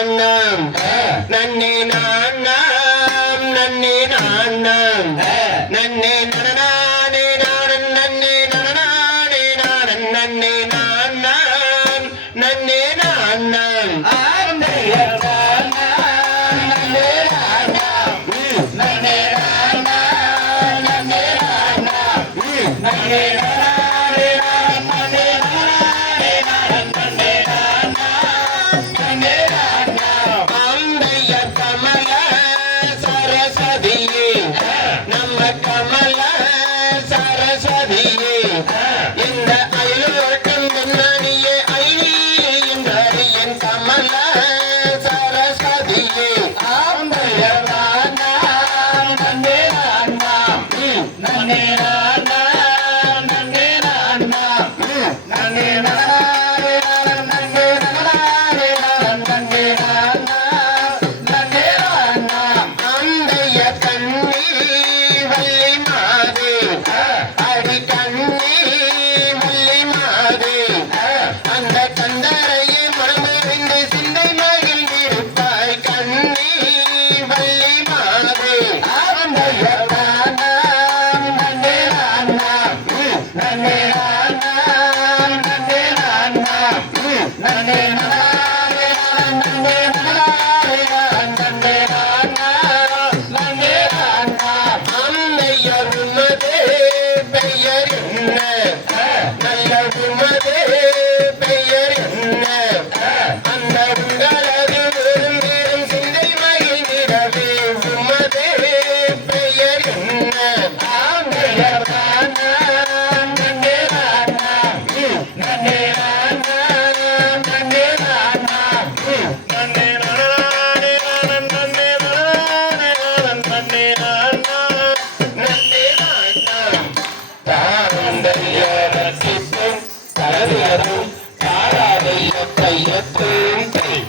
நான் நாம் நன்னே நான் நாம் நன்னே நான் நாம் நன்னே நடனானே நாடன் நன்னே நடனானே நாடன் நன்னே நான் நாம் நன்னே நான் நாம் நன்னே சவியே இந்த அயலோட்டம் முன்னாடியே ஐயே என்றாரு என் கமல சரஸ்வதியே. ஆம்பயவானாம் நன்னேரா I'm Yeah.